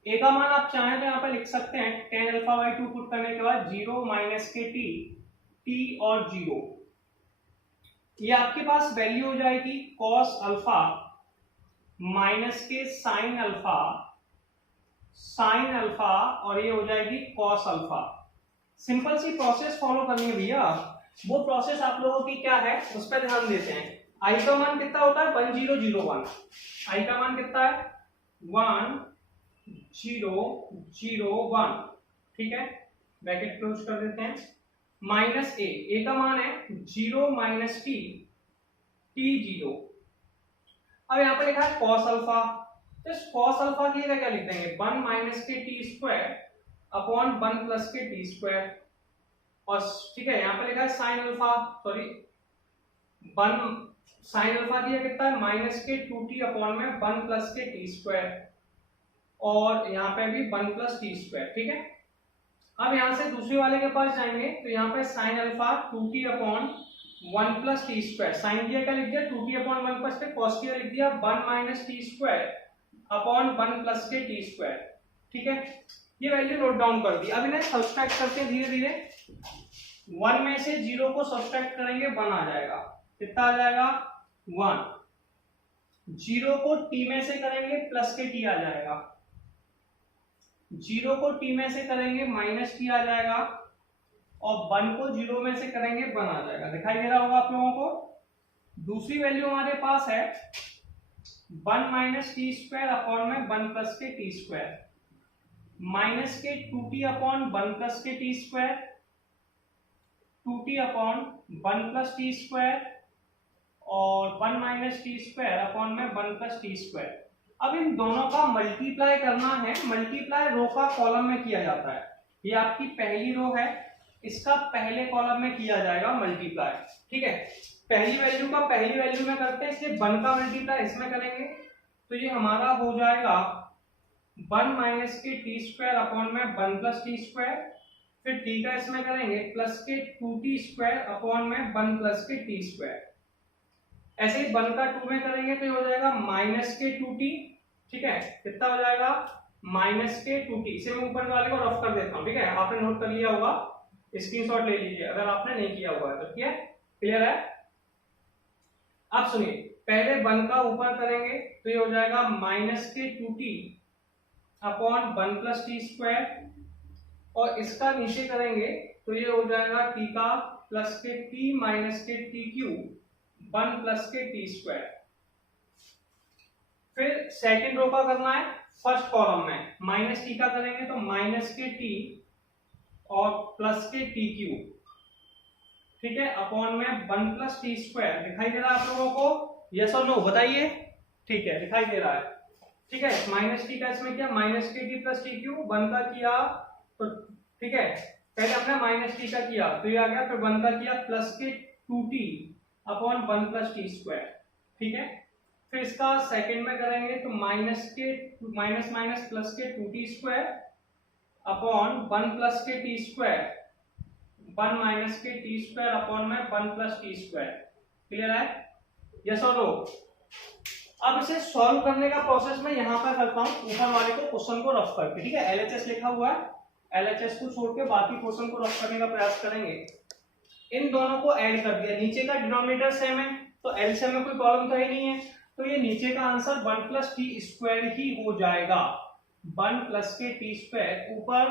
a का मान आप चाहें तो यहाँ पर लिख सकते हैं, टेन अल्फा बाई 2 पुट करने के बाद 0 माइनस के t और 0, ये आपके पास वैल्यू हो जाएगी कॉस अल्फा माइनस के साइन अल्फा, और ये हो जाएगी कॉस अल्फा। सिंपल सी प्रोसेस फॉलो करनी है भैया। वो प्रोसेस आप लोगों की क्या है उस पर ध्यान देते हैं। i का मान कितना होता है 1001, i का मान कितना है 1001, ठीक है। ब्रैकेट क्लोज कर देते हैं। माइनस a का मान है 0 माइनस t 0। अब यहाँ पर लिखा है कॉस अल्फा, तो इस कॉस अल्फा की जगह क्या लिख देंगे 1 माइनस के टी स्क्वायर अपॉन 1 प्लस के टी स्क्वायर, और ठीक है यहाँ पर लिखा है sine alpha, sorry 1 sine alpha दिया कितना है माइनस के 2t अपॉन में 1 प्लस के टी स्क्वायर, और यहाँ पे भी 1 प्लस टी स्क्वायर, ठीक है। अब यहाँ से दूसरे वाले के पास जाएंगे, तो यहाँ पे sine alpha 2t upon 1 plus T square, sine दिया क्या लिख दिया 2t अपॉन 1 प्लस, कॉस किया लिख दिया 1 minus T square upon 1 plus के टी स्क्वायर, ठीक है। ये वैल्यू नोट डाउन कर दी। अब इन्हें सब्सट्रैक्ट करते हैं धीरे धीरे। 1 में से 0 को सब्सट्रैक्ट करेंगे 1 आ जाएगा, कितना आ जाएगा 1। 0 को t में से करेंगे प्लस के t आ जाएगा, 0 को t में से करेंगे माइनस t आ जाएगा, और 1 को 0 में से करेंगे 1 आ जाएगा। दिखाई दे रहा होगा आप लोगों को। दूसरी वैल्यू हमारे पास है 1 माइनस टी स्क्वायर अपॉन में 1 प्लस के टी स्क्वायर, माइनस के 2t अपॉन 1 प्लस के T square, 2t upon 1 plus T square, और 1 माइनस टी स्क्वायर अपॉन में 1 प्लस टी स्क्वायर। अब इन दोनों का मल्टीप्लाई करना है। मल्टीप्लाई रो का कॉलम में किया जाता है। ये आपकी पहली रो है, इसका पहले कॉलम में किया जाएगा मल्टीप्लाई, ठीक है। पहली वैल्यू का पहली वैल्यू में करते हैं, इसलिए 1 का मल्टीप्लाई इसमें करेंगे, तो ये हमारा हो जाएगा 1 माइनस के टी स्क्वायर अपॉन में 1 प्लस टी स्क्वायर, फिर टी का इसमें करेंगे प्लस के 2t स्क्वायर अपॉन में 1 प्लस के टी स्क्वायर। ऐसे ही 1 का 2 में करेंगे तो ये हो जाएगा माइनस के 2t, ठीक है। कितना हो जाएगा माइनस के 2t। इसे मैं ऊपर वाले को रफ कर देता हूँ, ठीक है। आपने नोट कर लिया होगा, स्क्रीनशॉट ले लीजिए अगर आपने नहीं किया हुआ है तो, ठीक है, क्लियर है। अब सुनिए, पहले 1 का ऊपर करेंगे तो ये हो जाएगा माइनस के 2t upon 1 plus T square, और इसका नीचे करेंगे तो ये हो जाएगा t का प्लस के t माइनस के t क्यूब 1 प्लस के टी स्क्वायर। फिर सेकंड रो का करना है, फर्स्ट कॉलम में माइनस टी का करेंगे तो माइनस के t और प्लस के टी क्यूब, ठीक है, अपॉन में 1 प्लस टी स्क्वायर। दिखाई दे रहा है आप लोगों को, यस और नो बताइए, ठीक है दिखाई दे रहा है, ठीक है। माइनस टी का इसमें किया माइनस के टी प्लस टी क्यूब, 1 का किया तो ठीक है, पहले हमने माइनस टी का किया तो ये आ गया, फिर 1 का किया प्लस के 2t upon 1 plus T square, ठीक है। फिर इसका सेकंड में करेंगे तो माइनस के माइनस माइनस प्लस के 2t स्क्वायर, अपॉन 1 प्लस के टी स्क्वायर, 1 माइनस के टी स्क्वायर अपॉन में 1 प्लस टी स्क्वायर। क्लियर है? यस और नो? अब इसे सॉल्व करने का प्रोसेस मैं यहाँ पर करता हूँ, ऊपर वाले को क्वेश्चन को रफ करके। ठीक है, एलएचएस लिखा हुआ है, एलएचएस को छोड़ के बाकी क्वेश्चन को रफ करने का प्रयास करेंगे। इन दोनों को ऐड कर दिया, नीचे का डिनोमिनेटर सेम है तो एलसीएम में कोई प्रॉब्लम तो ही नहीं है, तो ये नीचे का आंसर 1 प्लस टी स्क्वायर ही हो जाएगा। 1 प्लस के टी स्क्वायर, ऊपर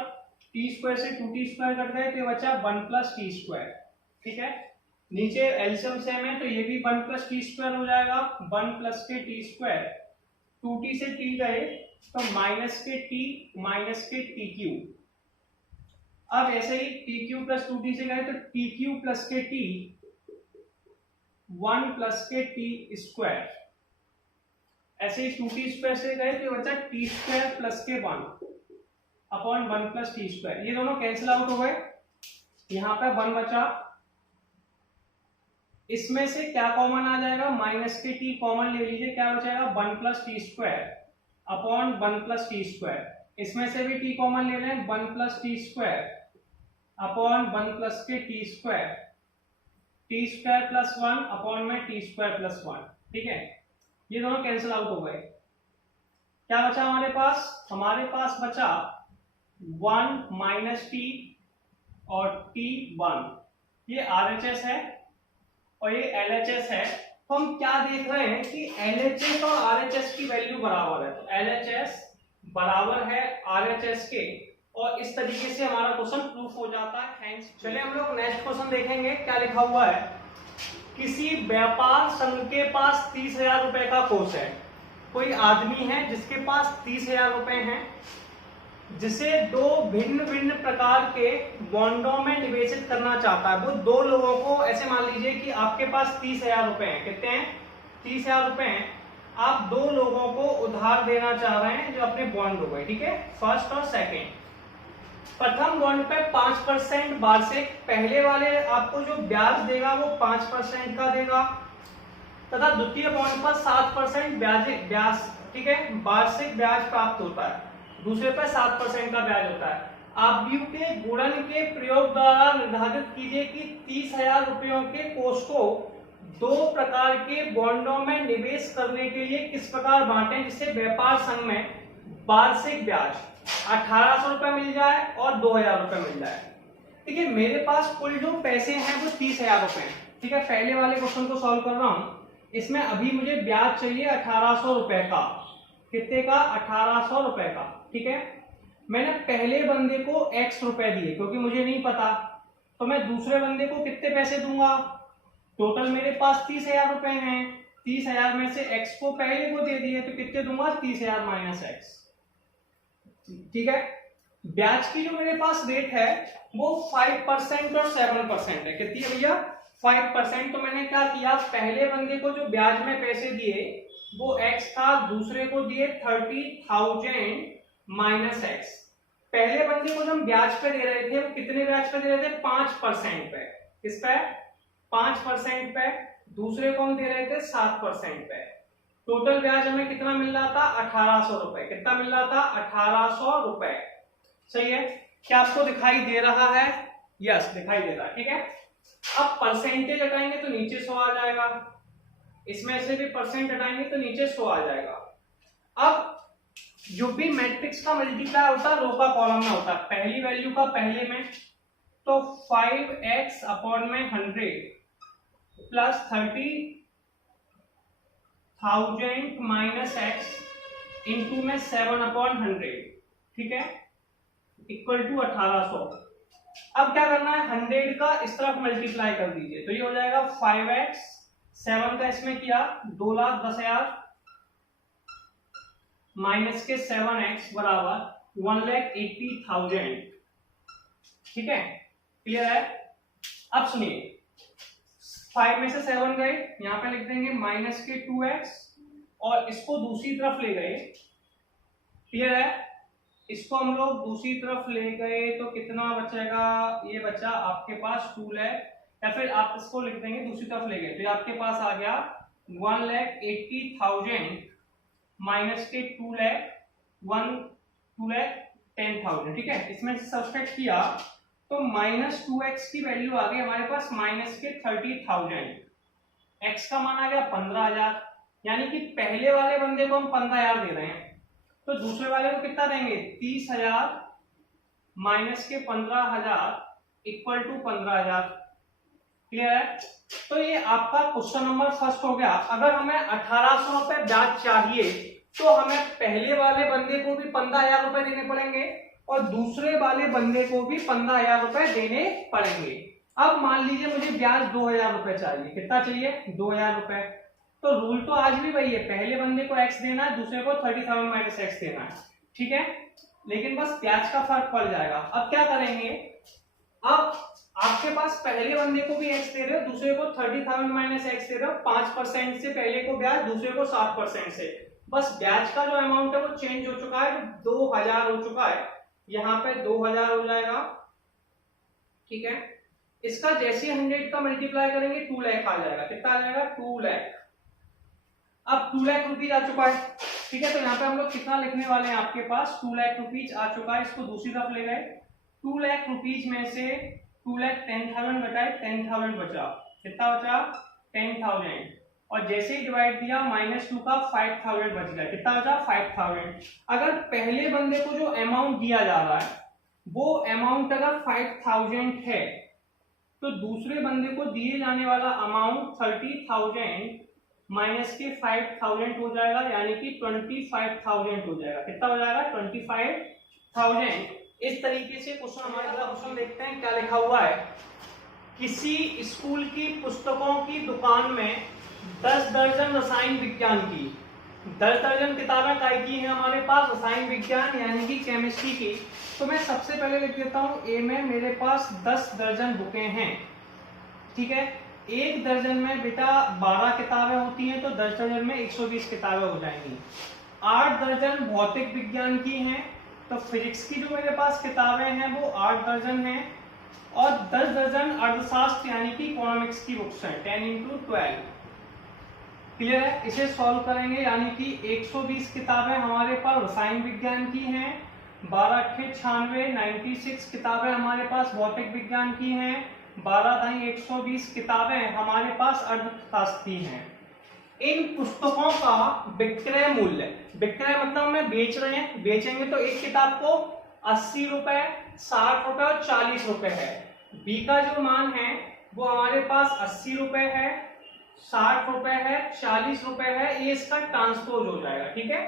टी स्क्वायर से 2t स्क्वायर कट गए तो बचा 1 प्लस टी स्क्वायर। ठीक है, नीचे एलसीएम सेम है तो ये भी 1 प्लस टी स्क्वायर हो जाएगा। 1 प्लस के टी स्क्वायर, 2t से t गए तो माइनस के टी क्यूब। अब ऐसे ही टी क्यूब प्लस 2t से गए तो टी क्यूब प्लस के टी, 1 प्लस के टी स्क्वायर। ऐसे ही 2t स्क्वायर से गए तो बचा टी स्क्वायर प्लस के 1 अपॉन 1 प्लस टी स्क्वायर। ये दोनों कैंसिल आउट हो गए, यहाँ पे 1 बचा। इसमें से क्या कॉमन आ जाएगा? माइनस के टी कॉमन ले लीजिए, क्या बचेगा? 1 plus T square upon 1 plus T square. इसमें से भी टी कॉमन ले लें, 1 plus T square upon 1 plus के T square, T square plus 1 upon में टी स्क्वायर प्लस 1। ठीक है, ये दोनों कैंसिल आउट हो गए। क्या बचा हमारे पास? हमारे पास बचा 1 माइनस टी और टी 1। ये आरएचएस है और ये एलएचएस है। तो हम क्या देख रहे हैं कि एलएचएस और आरएचएस की वैल्यू बराबर है, तो एलएचएस बराबर है आरएचएस के, और इस तरीके से हमारा क्वेश्चन प्रूफ हो जाता है। थैंक्स। चलिए हम लोग नेक्स्ट क्वेश्चन देखेंगे। क्या लिखा हुआ है? किसी व्यापार संघ के पास 30,000 रुपए का कोष है। कोई आदमी है जिसके पास 30,000 रुपए हैं, जिसे दो भिन्न भिन्न प्रकार के बॉन्डों में निवेशित करना चाहता है। वो दो लोगों को, ऐसे मान लीजिए कि आपके पास 30,000 रुपए हैं। कितने हैं? 30,000 रुपए हैं। आप दो लोगों को उधार देना चाह रहे हैं जो अपने बॉन्ड हो गए। ठीक है, फर्स्ट और सेकेंड। प्रथम बॉन्ड पे 5% वार्षिक, पहले वाले आपको जो ब्याज देगा वो 5% का देगा, तथा द्वितीय बॉन्ड पर 7% ब्याज, ठीक है, वार्षिक ब्याज प्राप्त होता है। दूसरे पर 7% का ब्याज होता है। आयु के गुणन के प्रयोग द्वारा निर्धारित कीजिए कि 30,000 रुपयों के कोष को दो प्रकार के बॉन्डों में निवेश करने के लिए किस प्रकार बांटें जिससे व्यापार संघ में वार्षिक ब्याज 1,800 रुपए मिल जाए और 2,000 रुपए मिल जाए। ठीक है, मेरे पास कुल जो पैसे हैं वो 30,000 रुपए हैं। ठीक है, पहले वाले क्वेश्चन को सॉल्व कर रहा हूं। इसमें अभी मुझे ब्याज चाहिए 1,800 रुपए का। कितने का? 1,800 रुपए का। ठीक है, मैंने पहले बंदे को x रुपए दिए क्योंकि मुझे नहीं पता, तो मैं दूसरे बंदे को कितने पैसे दूंगा? टोटल मेरे पास 30,000 रुपए हैं। 30,000 में से x को पहले को दे दिए तो कितने दूंगा? 30,000 माइनस x। ठीक है, ब्याज की जो मेरे पास रेट है वो 5% और 7% है। कितनी है भैया? 5%। तो मैंने क्या किया, पहले बंदे को जो ब्याज में पैसे दिए वो x था, दूसरे को दिए 30,000 माइनस x। पहले बंदे को जो हम ब्याज पे दे रहे थे वो कितने ब्याज पे दे रहे थे? 5% पे। किस पे? 5% पे। दूसरे को हम दे रहे थे 7% पे। टोटल ब्याज हमें कितना मिल रहा था? 1,800 रुपए। कितना मिल रहा था? 1,800 रुपए। सही है, क्या आपको दिखाई दे रहा है? यस, दिखाई दे रहा है। ठीक है, अब परसेंटेज हटाएंगे तो नीचे 100 आ जाएगा, इसमें से भी परसेंट हटाएंगे तो नीचे 100 आ जाएगा। अब जो भी मैट्रिक्स का मल्टीप्लाई होता है रो का कॉलम में होता है। पहली वैल्यू का पहले में, तो 5x अपॉन में 100 प्लस 30,000 माइनस x इंटू में 7 अपॉन 100, ठीक है, इक्वल टू 1,800। अब क्या करना है? 100 का इस तरफ मल्टीप्लाई कर दीजिए तो ये हो जाएगा 5x, 7 का इसमें किया 2,10,000 माइनस के 7x बराबर 1,80,000। ठीक है, क्लियर है? अब सुनिए, 5 में से 7 गए, यहां पे लिख देंगे माइनस के 2x और इसको दूसरी तरफ ले गए। क्लियर है? इसको हम लोग दूसरी तरफ ले गए तो कितना बचेगा? ये बचा आपके पास 2 लाख, या फिर आप इसको लिख देंगे दूसरी तरफ ले गए तो ये आपके पास आ गया 1,80,000 माइनस के 2 लाख 10,000, ठीक है। इसमें सब्सट्रैक्ट किया तो -2x की वैल्यू आ गई हमारे पास -30,000, x का मान आ गया 15,000, यानी कि पहले वाले बंदे को हम 15,000 दे रहे हैं, तो दूसरे वाले को कितना देंगे, 30,000 -15,000 इक्वल टू 15,000। क्लियर है? तो ये आपका क्वेश्चन नंबर फर्स्ट हो गया। अगर हमें 1800 रुपए ब्याज चाहिए तो हमें पहले वाले बंदे को भी 15,000 रुपए देने पड़ेंगे और दूसरे वाले बंदे को भी 15,000 रुपए देने पड़ेंगे। अब मान लीजिए मुझे ब्याज 2,000 रुपए चाहिए, कितना चाहिए, 2,000 रुपए। तो रूल तो आज भी वही है, पहले बंदे को x देना है, दूसरे को 30,000 - x देना है, ठीक है। लेकिन बस ब्याज का फर्क पड़ जाएगा। अब क्या करेंगे, अब आपके पास पहले बंदे को भी x दे रहे हो, दूसरे को 30,000 - x दे रहे हो, 5% से पहले को ब्याज, दूसरे को 7% से। बस ब्याज का जो अमाउंट है वो चेंज हो चुका है, 2,000 हो चुका है, यहाँ पे 2,000 हो जाएगा, ठीक है। इसका जैसे 100 का मल्टीप्लाई करेंगे 2 लाख आ जाएगा, कितना आ जाएगा, 2 लाख। अब 2 लाख रुपीज आ चुका है, ठीक है। तो यहाँ पे हम लोग कितना लिखने वाले हैं, आपके पास 2 लाख रुपीज आ चुका है, इसको दूसरी तरफ ले गए। 2 लाख रुपीज में से 2 लाख 10,000 घटाए, 10,000 बचा, कितना बचा, 10,000, और जैसे ही डिवाइड दिया -2 का 5,000 बच गया, कितना बचा, 5,000। अगर पहले बंदे को जो अमाउंट दिया जा रहा है वो अमाउंट अगर 5,000 है तो दूसरे बंदे को दिए जाने वाला अमाउंट 30,000 माइनस के 5,000 हो जाएगा, यानी कि 25,000 हो जाएगा, कितना हो जाएगा, 25,000। इस तरीके से क्वेश्चन, हमारे अगला क्वेश्चन देखते हैं क्या लिखा हुआ है। किसी स्कूल की पुस्तकों की दुकान में 10 दर्जन रसायन विज्ञान की, 10 दर्जन किताबें काय की हैं हमारे पास रसायन विज्ञान यानी कि केमिस्ट्री की। तो मैं सबसे पहले लिख देता हूं ए में मेरे पास 10 दर्जन बुकें हैं, ठीक है। एक दर्जन में बेटा 12 किताबें होती हैं, तो 10 दर्जन में 120 किताबें हो जाएंगी। 8 दर्जन भौतिक विज्ञान की हैं, तो फिजिक्स की जो मेरे पास किताबें हैं वो 8 दर्जन हैं, और 10 दर्जन अर्थशास्त्र यानी कि इकोनॉमिक्स की बुक्स हैं, 10 × 12। क्लियर है? इसे सॉल्व करेंगे, यानी कि 120 किताबें हमारे पास रसायन विज्ञान की हैं, 12 × 8 = 96, 96 किताबें हमारे पास भौतिक विज्ञान की हैं, 12 × 120 किताबें हमारे पास अर्थशास्त्र की हैं। इन पुस्तकों का विक्रय मूल्य, विक्रय मतलब हमें बेच रहे हैं, बेचेंगे तो एक किताब को 80 रुपए, 60 रुपए और 40 रुपए है। बी का जो मान है वो हमारे पास 80 रुपए है, 60 रुपए है, 40 रुपए है, ये इसका ट्रांसपोज हो जाएगा, ठीक है।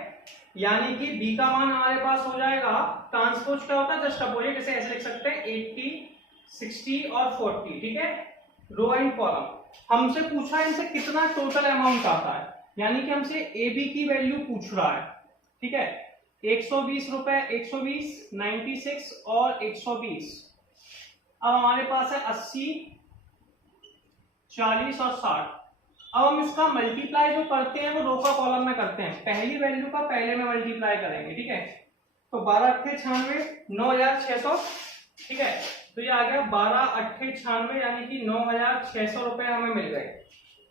यानी कि बी का मान हमारे पास हो जाएगा, ट्रांसपोज क्या होता है, जस्ट अपोजिट, इसे ऐसे लिख सकते हैं 80, 60 और 40, ठीक है, रो एंड कॉलम। हमसे पूछा है इनसे कितना टोटल अमाउंट आता है, यानी कि हमसे ए बी की वैल्यू पूछ रहा है, ठीक है। 120 रुपए, 120, 96 और 120। अब हमारे पास है 80, 40 और 60। अब हम इसका मल्टीप्लाई जो करते हैं वो रो का कॉलम में करते हैं, पहली वैल्यू का पहले में मल्टीप्लाई करेंगे, ठीक है। तो 12 × 8 = 96, 9,600, ठीक है। तो ये आ गया 12 × 8 = 96, यानी कि 9,600 रुपए हमें मिल गए।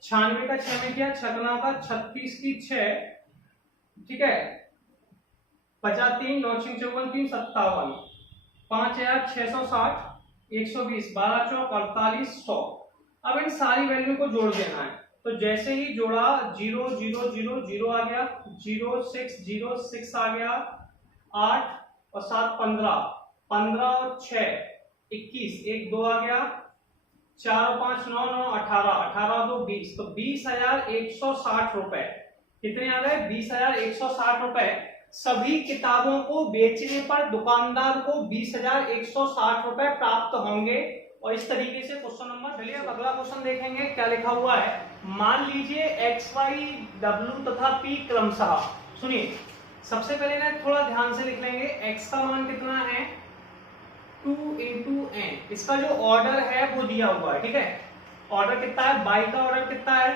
96 का 6 में किया, 56 का 36 की 6, ठीक है, 53, 9 × 6 = 54, 57, 5,660, 120, 12 × 4 = 48, 100। अब इन सारी वैल्यू को जोड़ देना है, तो जैसे ही जोड़ा 0 0 0 0 आ गया, 0 6 0 6 आ गया, 8 और 7 15, 15 और 6 21, 1 2 आ गया, 4 और 5 9 9 18, 18 और 2 20, तो 20,160 रुपए कितने आ गए, 20,160 रुपए। सभी किताबों को बेचने पर दुकानदार को 20,160 रुपए प्राप्त होंगे। और इस तरीके से क्वेश्चन नंबर, चलिए अब अगला क्वेश्चन देखेंगे क्या लिखा हुआ है। मान लीजिए x y w तथा p क्रमशः, सुनिए सबसे पहले ना थोड़ा ध्यान से लिख लेंगे, x का मान कितना है 2 × n, इसका जो ऑर्डर है वो दिया हुआ है, ठीक है। ऑर्डर कितना है, y का ऑर्डर कितना है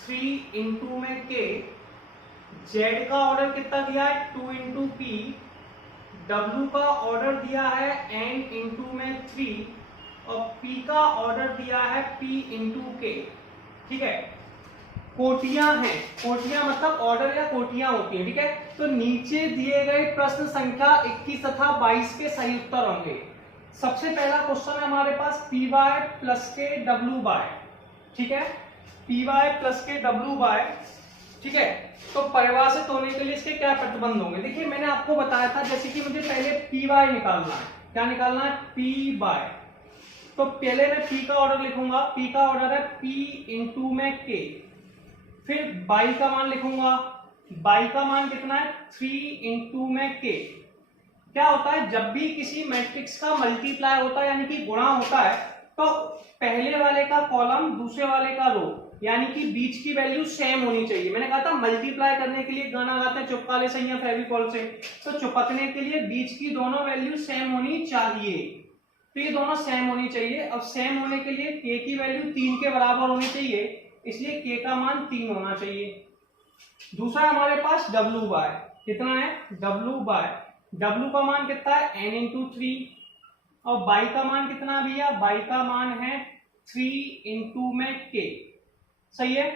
3 × में k, z का ऑर्डर कितना दिया है 2 × p, w का ऑर्डर दिया है n × में 3 और p का ऑर्डर दिया है p × k, ठीक है। कोटियां हैं, कोटियां मतलब ऑर्डर या कोटियां होती है, ठीक है। तो नीचे दिए गए प्रश्न संख्या 21 तथा 22 के सही उत्तर होंगे। सबसे पहला क्वेश्चन है हमारे पास पी वाई प्लस के डब्ल्यू बाय, ठीक है, पी वाई प्लस के डब्ल्यू बाय, ठीक है। तो परिभाषित होने के लिए इसके क्या प्रतिबंध होंगे? देखिए मैंने आपको बताया था जैसे कि मुझे पहले पी वाई निकालना है, क्या निकालना है? P by. तो पहले मैं पी का ऑर्डर लिखूंगा, पी का ऑर्डर है पी इंटू में के, फिर बाई का मान लिखूंगा, बाई का मान कितना है? 3 इंटू में के। क्या होता है जब भी किसी मैट्रिक्स का मल्टीप्लाई होता है यानी कि गुणा होता है, तो पहले वाले का कॉलम दूसरे वाले का रो, यानी कि बीच की वैल्यू सेम होनी चाहिए। मैंने कहा था मल्टीप्लाई करने के लिए गाना गाते हैं चुपका ले सही फेविकॉल से, तो चुपकने के लिए बीच की दोनों वैल्यू सेम होनी चाहिए। तो ये दोनों सेम होनी चाहिए। अब सेम होने के लिए के की वैल्यू 3 के बराबर होनी चाहिए, इसलिए के का मान 3 होना चाहिए। दूसरा हमारे पास डब्ल्यू बाय, कितना है? डब्ल्यू बाय, डब्ल्यू का मान कितना है? n इंटू 3, और बाई का मान कितना भैया? बाई का मान है 3 इंटू में के, सही है।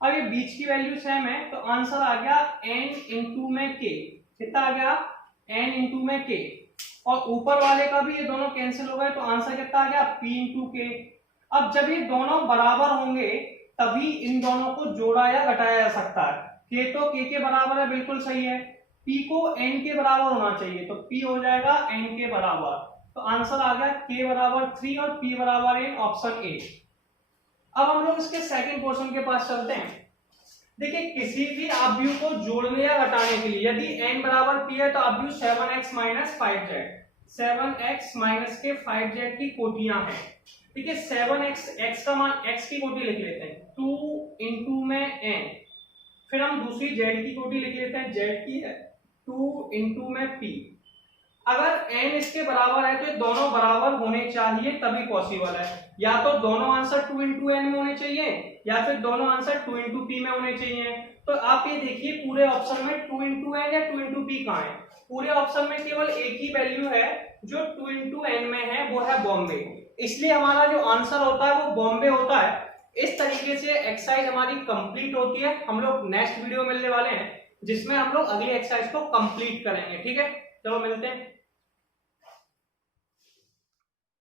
अब ये बीच की वैल्यू सेम है तो आंसर आ गया n इंटू में के, कितना आ गया? n इंटू में के, और ऊपर वाले का भी ये दोनों कैंसिल हो गए तो आंसर कितना आ गया? p इंटू के। अब जब ये दोनों बराबर होंगे तभी इन दोनों को जोड़ा या घटाया जा सकता है। k तो k के बराबर है, बिल्कुल सही है। p को n के बराबर होना चाहिए, तो p हो जाएगा n के बराबर। तो आंसर आ गया k बराबर 3 और p बराबर n, ऑप्शन ए। अब हम लोग इसके सेकंड क्वेश्चन के पास चलते हैं। देखिए किसी भी आव्यूह को जोड़ने या घटाने के लिए यदि n बराबर p है तो आव्यूह 7x minus 5z, 7x minus के 5z की कोटियां हैं। ठीक है, 7x, x का मान, x की कोटि लिख लेते हैं 2 इंटू में n, फिर हम दूसरी z की कोटि लिख लेते हैं, z की है 2 इंटू में p। अगर n इसके बराबर है तो दोनों बराबर होने चाहिए तभी पॉसिबल है। या तो दोनों आंसर 2 इंटू एन में होने चाहिए या फिर दोनों आंसर 2 इंटू पी में होने चाहिए। तो आप ये देखिए पूरे ऑप्शन में 2 इंटू एन या 2 इंटू पी कहाँ है? पूरे ऑप्शन में केवल एक ही वैल्यू है जो 2 इंटू एन में है, वो है बॉम्बे। इसलिए हमारा जो आंसर होता है वो बॉम्बे होता है। इस तरीके से एक्सरसाइज हमारी कंप्लीट होती है। हम लोग नेक्स्ट वीडियो मिलने वाले हैं जिसमें हम लोग अगली एक्सरसाइज को कंप्लीट करेंगे। ठीक है, चलो मिलते हैं।